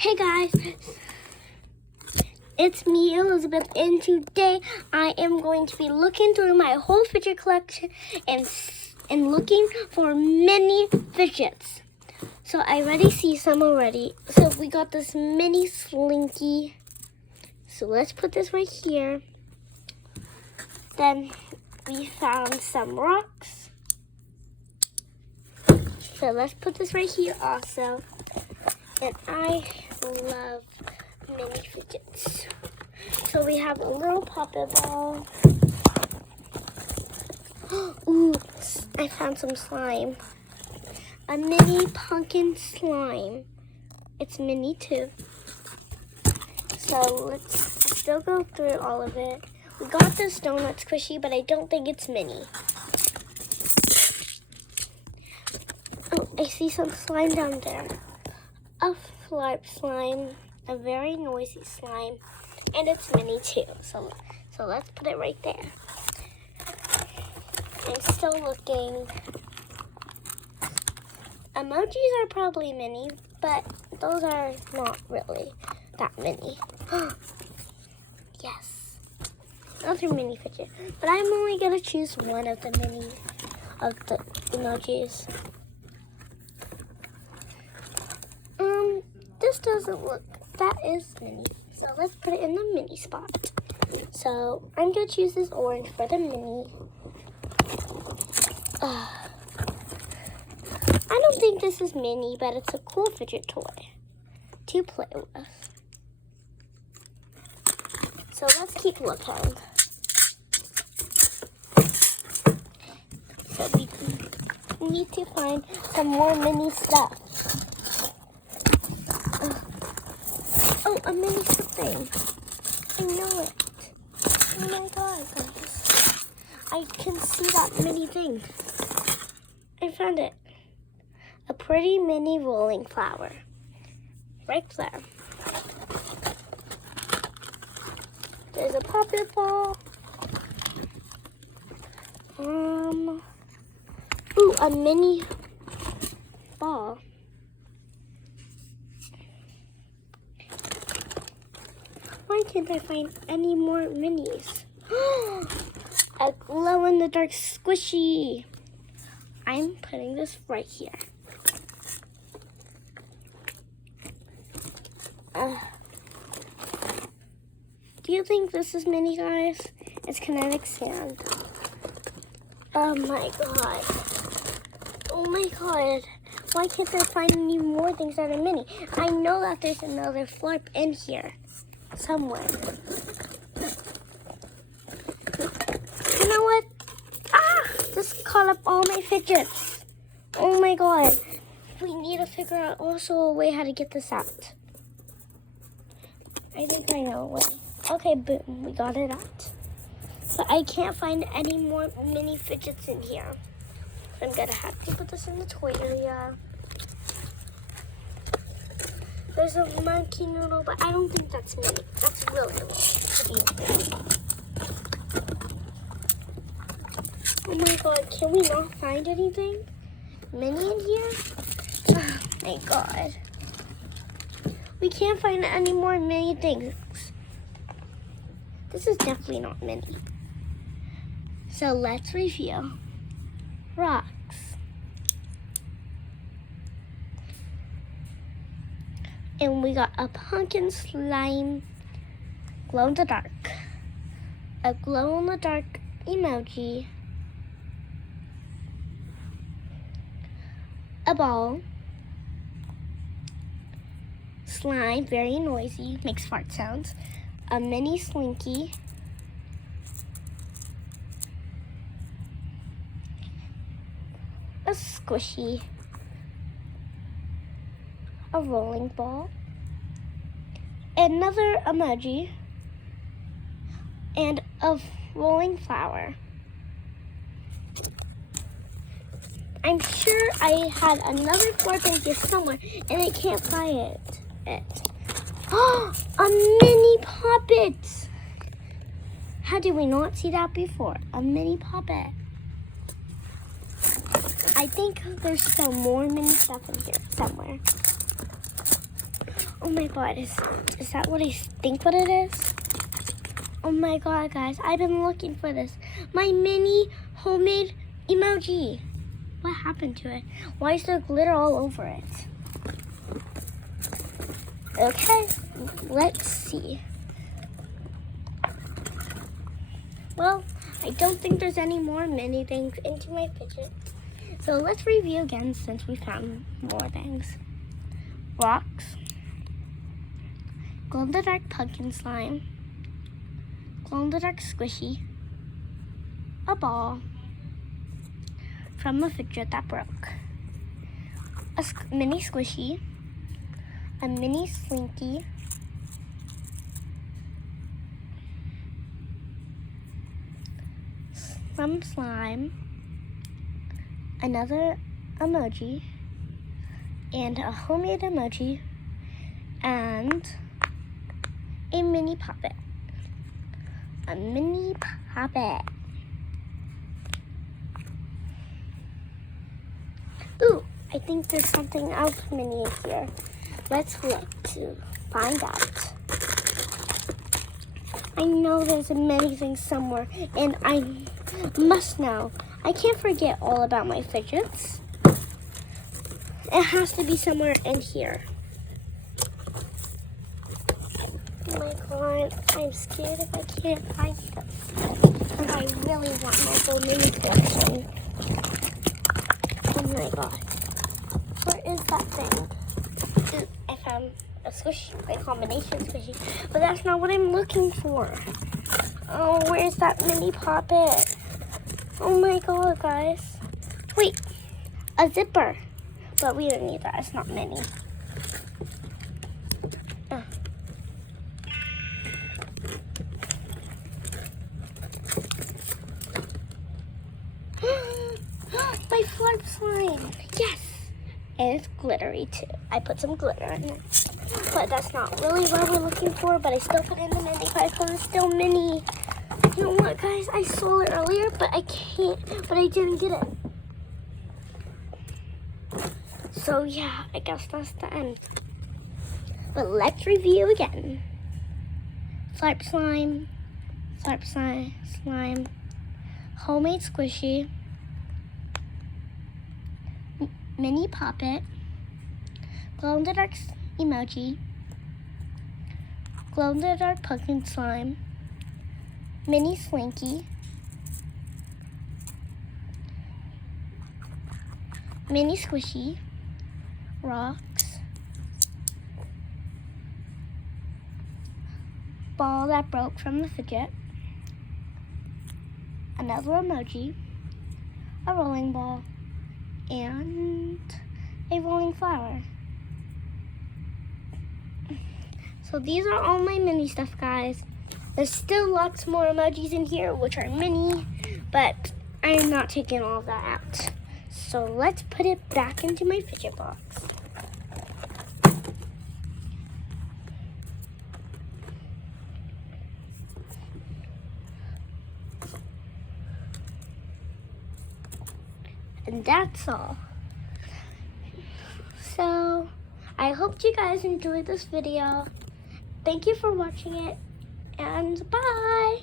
Hey guys, it's me, Elizabeth, and today I am going to be looking through my whole fidget collection and looking for mini fidgets. So I already see some already. So we got this mini slinky. So let's put this right here. Then we found some rocks. So let's put this right here also. And I love mini fidgets. So we have a little pop-it ball. Ooh, I found some slime. A mini pumpkin slime. It's mini too. So let's still go through all of it. We got this donut squishy, but I don't think it's mini. Oh, I see some slime down there. A flip slime, a very noisy slime, and it's mini too. So let's put it right there. I'm still looking. Emojis are probably mini, but those are not really that mini. Yes, those are mini fidget, but I'm only gonna choose one of the emojis. This doesn't look, that is mini. So let's put it in the mini spot. So I'm gonna choose this orange for the mini. I don't think this is mini, but it's a cool fidget toy to play with. So let's keep looking. So we need to find some more mini stuff. Oh, a mini something. I know it. Oh my god, guys. I can see that mini thing. I found it. A pretty mini rolling flower. Right there. There's a pop-it ball. Ooh, a mini ball. Why can't I find any more minis? A glow-in-the-dark squishy. I'm putting this right here. Do you think this is mini, guys? It's kinetic sand. Oh my god. Oh my god. Why can't I find any more things that are mini? I know that there's another flip in here somewhere. You know what? This caught up all my fidgets. Oh my god. We need to figure out also a way how to get this out. I think I know a way. Okay, boom, we got it out. But I can't find any more mini fidgets in here. I'm gonna have to put this in the toy area. There's a monkey noodle, but I don't think that's mini. That's really little. Oh my god, can we not find anything mini in here? Oh my god. We can't find any more mini things. This is definitely not mini. So let's review. Rocks. And we got a pumpkin slime, glow in the dark, a glow in the dark emoji, a ball, slime, very noisy, makes fart sounds, a mini slinky, a squishy, a rolling ball, another emoji, and a rolling flower. I'm sure I had another flip in here somewhere and I can't find it. Oh, a mini pop-it! How did we not see that before? A mini pop-it. I think there's still more mini stuff in here somewhere. Oh my god, is that what I think what it is? Oh my god, guys, I've been looking for this. My mini homemade emoji. What happened to it? Why is there glitter all over it? Okay, let's see. Well, I don't think there's any more mini things into my fidget. So let's review again since we found more things. Rocks, glow-in-the-dark pumpkin slime, glow-in-the-dark squishy, a ball from a fidget that broke, a mini squishy, a mini slinky, some slime, another emoji, and a homemade emoji, and a mini puppet. A mini puppet. Ooh, I think there's something else mini in here. Let's look to find out. I know there's many things somewhere, and I must know. I can't forget all about my fidgets. It has to be somewhere in here. Oh my god, I'm scared if I can't find this. Because I really want my whole mini collection. Oh my god. Where is that thing? I found a squishy, a combination squishy. But that's not what I'm looking for. Oh, where's that mini puppet? Oh my god, guys. Wait, a zipper. But we don't need that, it's not mini. My flirt slime, yes! And it's glittery too. I put some glitter in it. But that's not really what we're looking for, but I still put in the mini pie because it's still mini. You know what, guys? I saw it earlier, but I didn't get it. So yeah, I guess that's the end. But let's review again. Slurp slime, slime, homemade squishy, mini puppet, glow-in-the-dark emoji, glow-in-the-dark pumpkin slime, mini slinky, mini squishy, rocks, ball that broke from the fidget, another emoji, a rolling ball, and a rolling flower. So these are all my mini stuff, guys. There's still lots more emojis in here, which are mini, but I'm not taking all of that out. So let's put it back into my fidget box. And that's all. So I hope you guys enjoyed this video. Thank you for watching it, and bye!